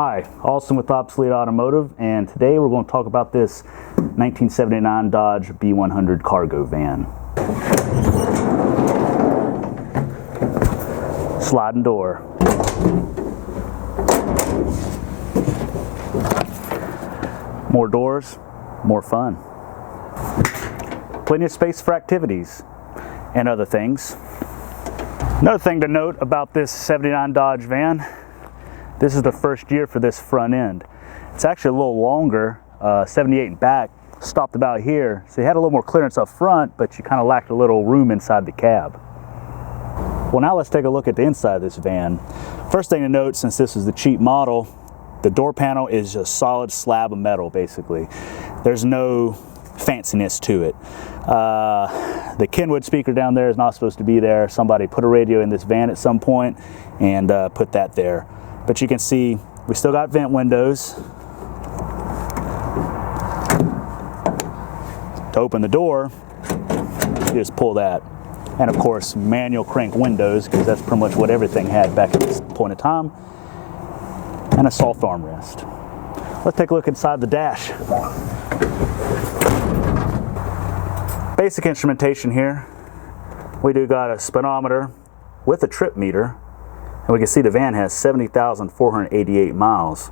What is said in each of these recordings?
Hi, Austin with Obsolete Automotive, and today we're going to talk about this 1979 Dodge B100 cargo van. Sliding door. More doors, more fun. Plenty of space for activities and other things. Another thing to note about this 79 Dodge van, this is the first year for this front end. It's actually a little longer, 78 in back, stopped about here. So you had a little more clearance up front, but you kind of lacked a little room inside the cab. Well, now let's take a look at the inside of this van. First thing to note, since this is the cheap model, the door panel is a solid slab of metal, basically. There's no fanciness to it. The Kenwood speaker down there is not supposed to be there. Somebody put a radio in this van at some point and put that there. But you can see we still got vent windows. To open the door, you just pull that. And of course, manual crank windows, because that's pretty much what everything had back at this point in time. And a soft armrest. Let's take a look inside the dash. Basic instrumentation here. We do got a speedometer with a trip meter. And we can see the van has 70,488 miles.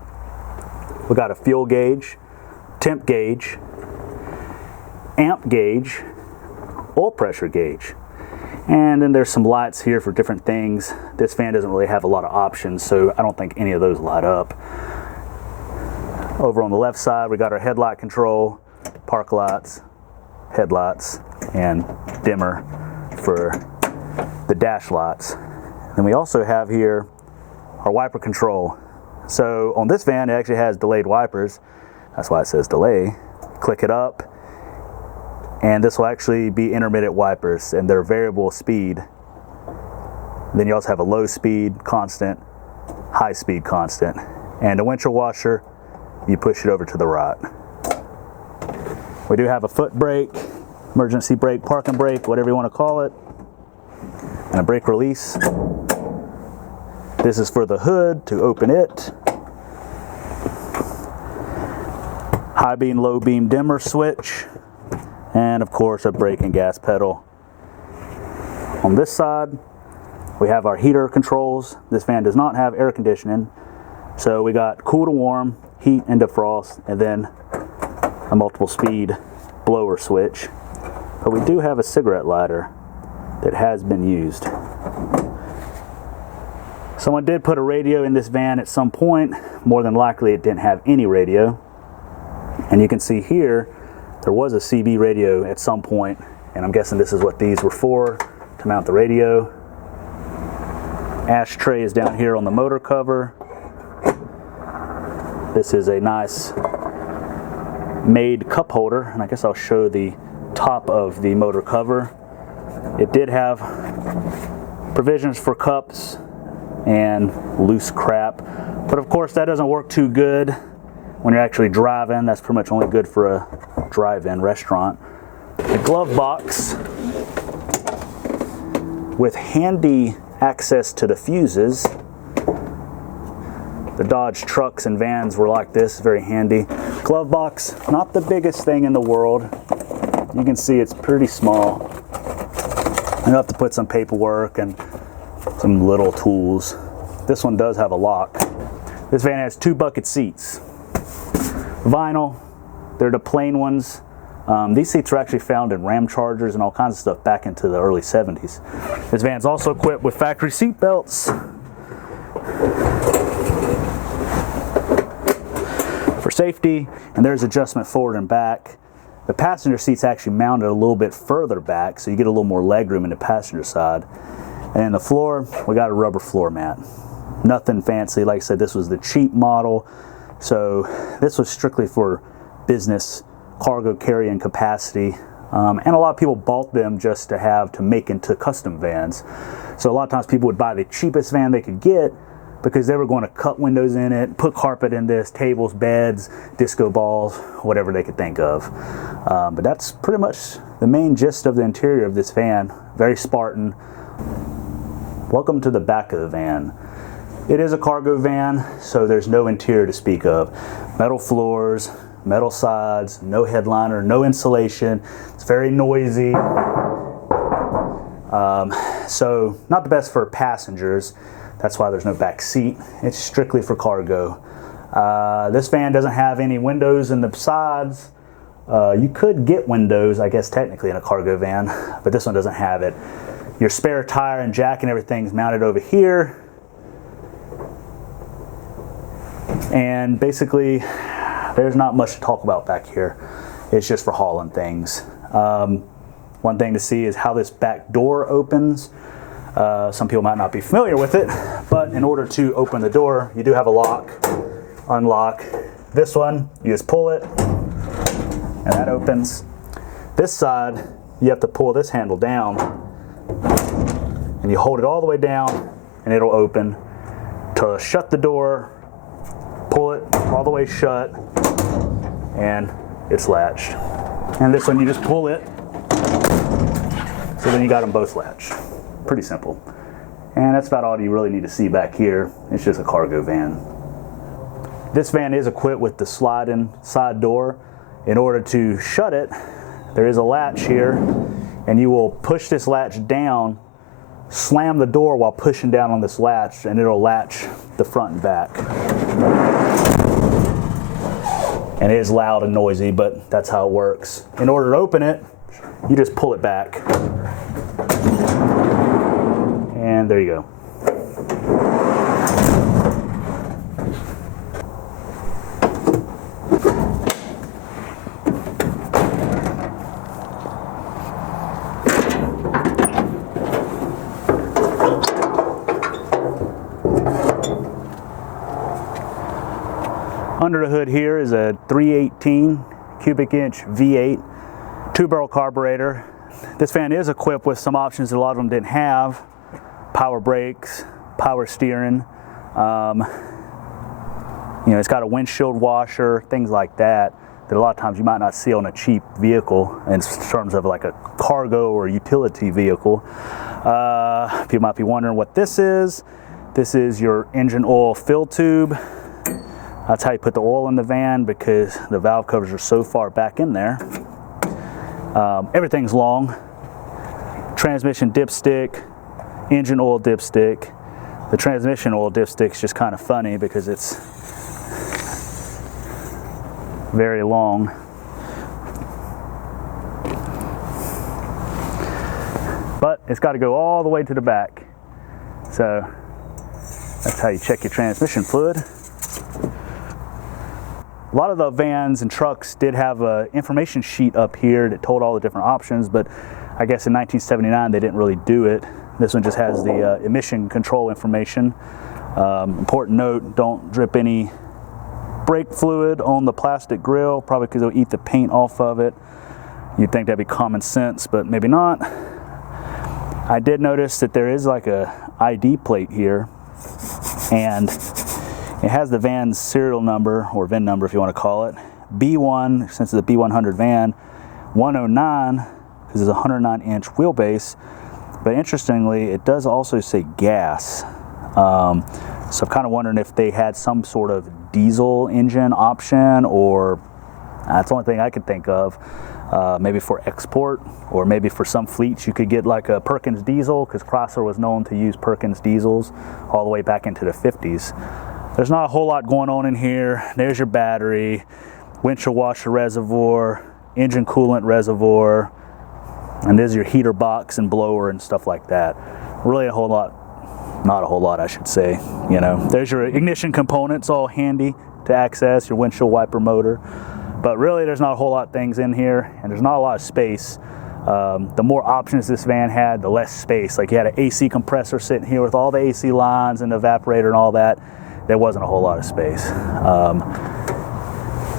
We got a fuel gauge, temp gauge, amp gauge, oil pressure gauge. And then there's some lights here for different things. This van doesn't really have a lot of options, so I don't think any of those light up. Over on the left side, we got our headlight control, park lights, headlights, and dimmer for the dash lights. Then we also have here our wiper control. So on this van, it actually has delayed wipers. That's why it says delay. Click it up, and this will actually be intermittent wipers, and they're variable speed. Then you also have a low speed constant, high speed constant. And the windshield washer, you push it over to the right. We do have a foot brake, emergency brake, parking brake, whatever you want to call it, and a brake release. This is for the hood to open it. High beam, low beam dimmer switch. And of course a brake and gas pedal. On this side, we have our heater controls. This van does not have air conditioning. So we got cool to warm, heat and defrost, and then a multiple speed blower switch. But we do have a cigarette lighter that has been used. Someone did put a radio in this van at some point. More than likely it didn't have any radio. And you can see here, there was a CB radio at some point, and I'm guessing this is what these were for, to mount the radio. Ashtray is down here on the motor cover. This is a nice made cup holder, and I guess I'll show the top of the motor cover. It did have provisions for cups and loose crap, but of course that doesn't work too good when you're actually driving. That's pretty much only good for a drive-in restaurant. The glove box with handy access to the fuses. The Dodge trucks and vans were like this, very handy. Glove box, not the biggest thing in the world. You can see it's pretty small. You have to put some paperwork and some little tools. This one does have a lock. This van has 2 bucket seats. Vinyl, they're the plain ones. These seats are actually found in Ram Chargers and all kinds of stuff back into the early 70s. This van's also equipped with factory seat belts for safety, and there's adjustment forward and back. The passenger seat's actually mounted a little bit further back, so you get a little more leg room in the passenger side. And in the floor, we got a rubber floor mat. Nothing fancy. Like I said, this was the cheap model, so this was strictly for business cargo carrying capacity. And a lot of people bought them just to make into custom vans. So a lot of times people would buy the cheapest van they could get because they were going to cut windows in it, put carpet in this, tables, beds, disco balls, whatever they could think of. But that's pretty much the main gist of the interior of this van. Very Spartan. Welcome to the back of the van. It is a cargo van, so there's no interior to speak of. Metal floors, metal sides, no headliner, no insulation. It's very noisy. So not the best for passengers. That's why there's no back seat. It's strictly for cargo. This van doesn't have any windows in the sides. You could get windows, I guess, technically in a cargo van, but this one doesn't have it. Your spare tire and jack and everything's mounted over here. And basically, there's not much to talk about back here. It's just for hauling things. One thing to see is how this back door opens. Some people might not be familiar with it, but in order to open the door, you do have a lock, unlock. This one, you just pull it, and that opens. This side, you have to pull this handle down, and you hold it all the way down, and it'll open. To shut the door, pull it all the way shut, and it's latched. And this one, you just pull it, so then you got them both latched. Pretty simple. And that's about all you really need to see back here. It's just a cargo van. This van is equipped with the slide-in side door. In order to shut it, there is a latch here, and you will push this latch down, slam the door while pushing down on this latch, and it'll latch the front and back. And it is loud and noisy, but that's how it works. In order to open it, you just pull it back. And there you go. Under the hood here is a 318 cubic inch V8 two-barrel carburetor. This van is equipped with some options that a lot of them didn't have. Power brakes, power steering. It's got a windshield washer, things like that a lot of times you might not see on a cheap vehicle in terms of like a cargo or utility vehicle. People might be wondering what this is. This is your engine oil fill tube. That's how you put the oil in the van because the valve covers are so far back in there. Everything's long. Transmission dipstick, engine oil dipstick. The transmission oil dipstick is just kind of funny because it's very long. But it's got to go all the way to the back. So that's how you check your transmission fluid. A lot of the vans and trucks did have an information sheet up here that told all the different options, but I guess in 1979 they didn't really do it. This one just has the emission control information. Important note, don't drip any brake fluid on the plastic grill, probably because it'll eat the paint off of it. You'd think that'd be common sense, but maybe not. I did notice that there is like a ID plate here, and it has the van's serial number, or VIN number if you want to call it. B1, since it's a B100 van, 109, because it's a 109-inch wheelbase. But interestingly, it does also say gas. So I'm kind of wondering if they had some sort of diesel engine option, or that's the only thing I could think of. Maybe for export, or maybe for some fleets you could get like a Perkins diesel, because Chrysler was known to use Perkins diesels all the way back into the 50s. There's not a whole lot going on in here. There's your battery, windshield washer reservoir, engine coolant reservoir, and there's your heater box and blower and stuff like that. Really a whole lot, not a whole lot I should say. You know, there's your ignition components all handy to access, your windshield wiper motor. But really there's not a whole lot of things in here, and there's not a lot of space. The more options this van had, the less space. Like you had an AC compressor sitting here with all the AC lines and the evaporator and all that. There wasn't a whole lot of space.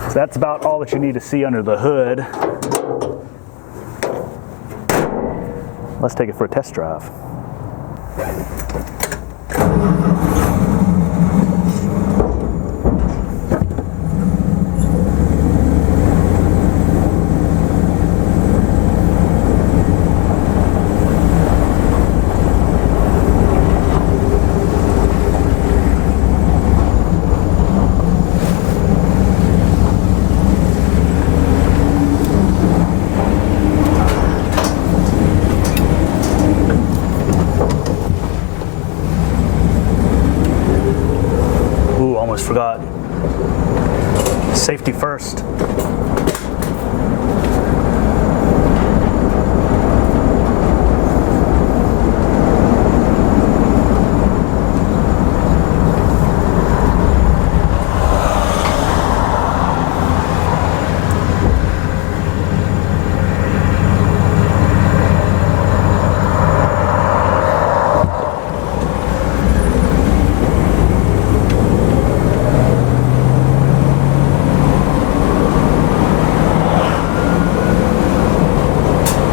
So that's about all that you need to see under the hood. Let's take it for a test drive. safety first.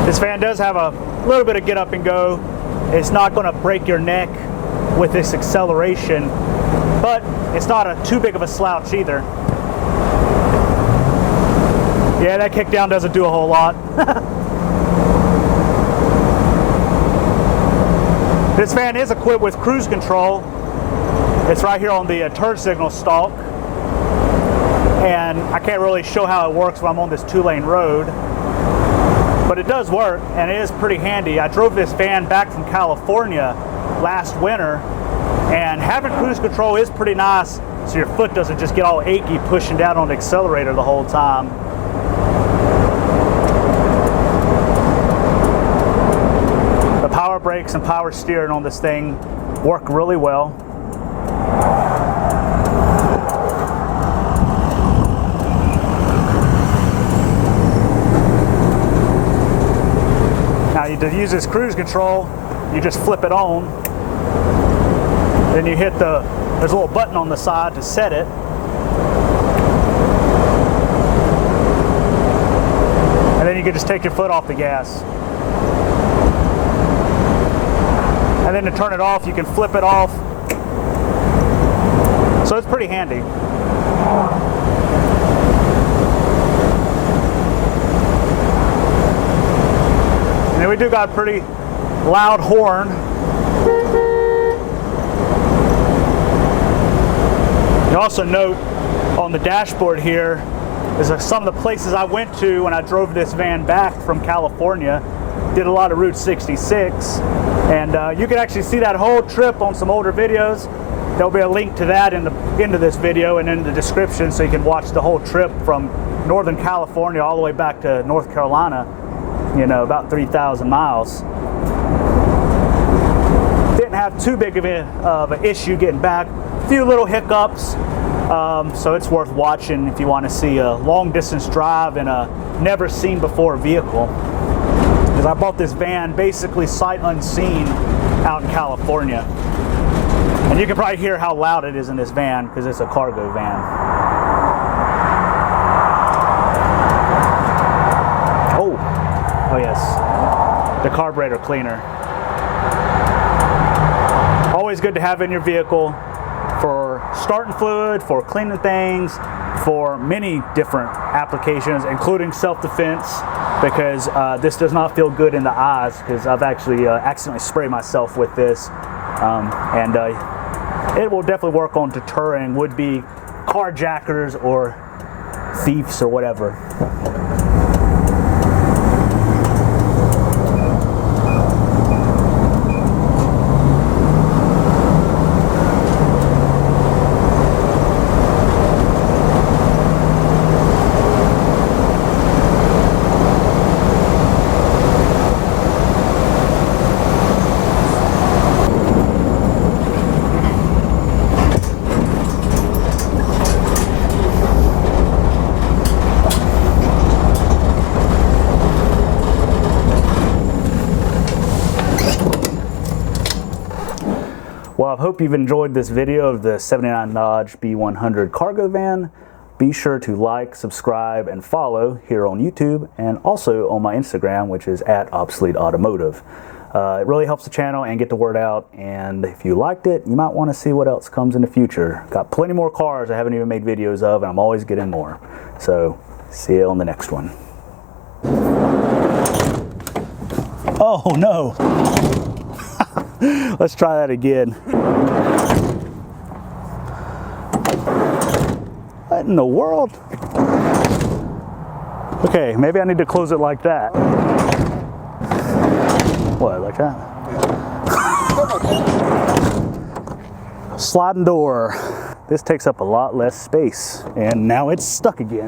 This van does have a little bit of get up and go. It's not going to break your neck with this acceleration, but it's not too big of a slouch either. Yeah, that kickdown doesn't do a whole lot. This van is equipped with cruise control. It's right here on the turn signal stalk, and I can't really show how it works when I'm on this 2-lane road. But it does work, and it is pretty handy. I drove this van back from California last winter, and having cruise control is pretty nice, so your foot doesn't just get all achy pushing down on the accelerator the whole time. The power brakes and power steering on this thing work really well. To use this cruise control, you just flip it on, then you hit there's a little button on the side to set it, and then you can just take your foot off the gas. And then to turn it off, you can flip it off, so it's pretty handy. And we do got a pretty loud horn. You also note on the dashboard here is some of the places I went to when I drove this van back from California. Did a lot of Route 66, and you can actually see that whole trip on some older videos. There'll be a link to that in the end of this video and in the description, so you can watch the whole trip from Northern California all the way back to North Carolina. You know, about 3,000 miles. Didn't have too big of an issue getting back. A few little hiccups, so it's worth watching if you want to see a long distance drive in a never seen before vehicle. Because I bought this van basically sight unseen out in California. And you can probably hear how loud it is in this van because it's a cargo van. Oh yes, the carburetor cleaner. Always good to have in your vehicle for starting fluid, for cleaning things, for many different applications, including self-defense, because this does not feel good in the eyes, because I've actually accidentally sprayed myself with this, and it will definitely work on deterring would-be carjackers or thieves or whatever. Well, I hope you've enjoyed this video of the 79 Dodge B100 cargo van. Be sure to like, subscribe, and follow here on YouTube and also on my Instagram, which is @Obsolete Automotive. It really helps the channel and get the word out, and if you liked it, you might want to see what else comes in the future. Got plenty more cars I haven't even made videos of, and I'm always getting more. So, see you on the next one. Oh no! Let's try that again. What in the world? Okay, maybe I need to close it like that. What, like that? Sliding door. This takes up a lot less space, and now it's stuck again.